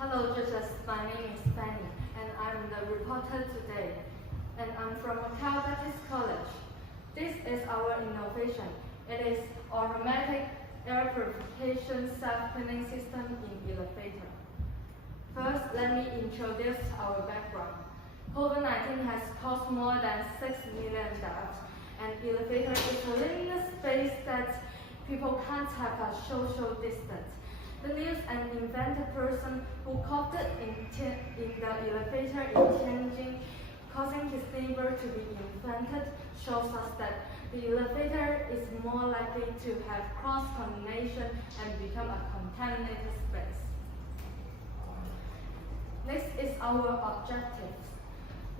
Hello, judges. My name is Fanny, and I'm the reporter today. And I'm from Macau Baptist College. This is our innovation. It is automatic air purification self-cleaning system in elevator. First, let me introduce our background. COVID-19 has caused more than 6 million deaths, and elevator is a linear space that people can't have a social distance. The news and invented person who caught it in the elevator in Tianjin, causing his neighbor to be infected, shows us that the elevator is more likely to have cross-contamination and become a contaminated space. Next is our objective.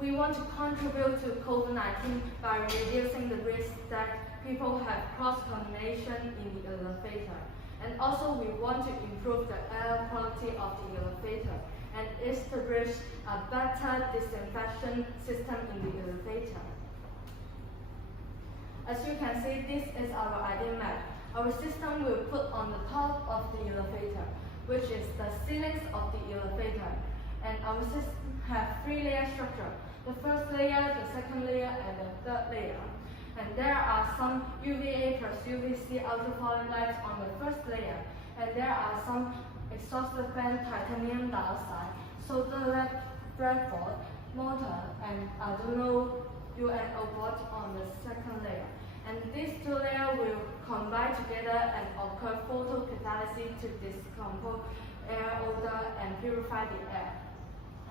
We want to contribute to COVID-19 by reducing the risk that people have cross-contamination in the elevator. And also we want to improve the air quality of the elevator and establish a better disinfection system in the elevator. As you can see, this is our idea map. Our system will put on the top of the elevator, which is the ceilings of the elevator. And our system has 3-layer structure. The first layer, the second layer, and the third layer. And there are some UVA plus UVC ultraviolet lights on the first layer. And there are some exhaust fan titanium dioxide, solder lead breadboard, motor, and Arduino UNO board on the second layer. And these 2 layers will combine together and occur photocatalysis to decompose air odor and purify the air.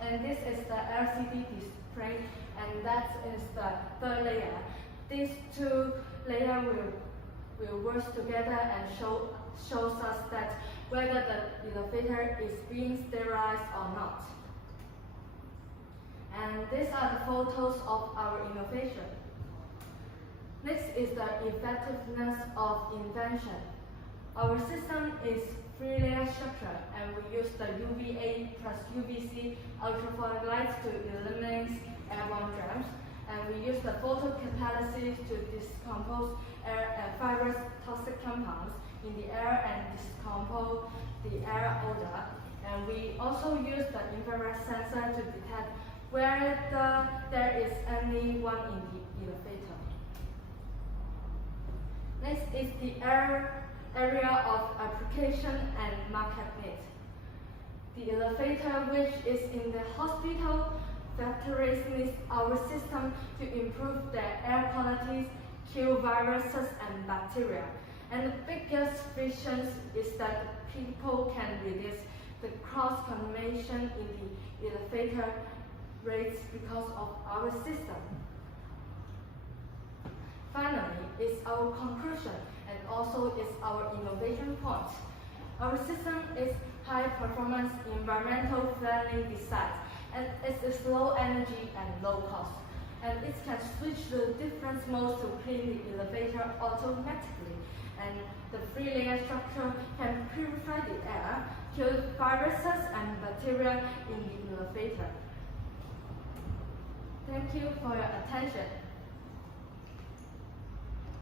And this is the LCD display, and that is the third layer. These 2 layers will work together and shows us that whether the elevator is being sterilized or not. And these are the photos of our innovation. Next is the effectiveness of invention. Our system is 3-layer structure, and we use the UVA plus UVC ultraviolet lights to eliminate airborne germs. And we use the photocatalysis to decompose fibrous toxic compounds in the air and decompose the air odor. And we also use the infrared sensor to detect whether there is anyone in the elevator. Next is the area of application and market need. The elevator, which is in the hospital, factories need our system to improve their air quality, kill viruses and bacteria. And the biggest vision is that people can reduce the cross-contamination in the elevator rates because of our system. Finally, is our conclusion and also is our innovation point. Our system is high performance, environmental friendly design, and it is low energy and low cost. And it can switch to different modes to clean the elevator automatically. And the 3-layer structure can purify the air, kill viruses and bacteria in the elevator. Thank you for your attention.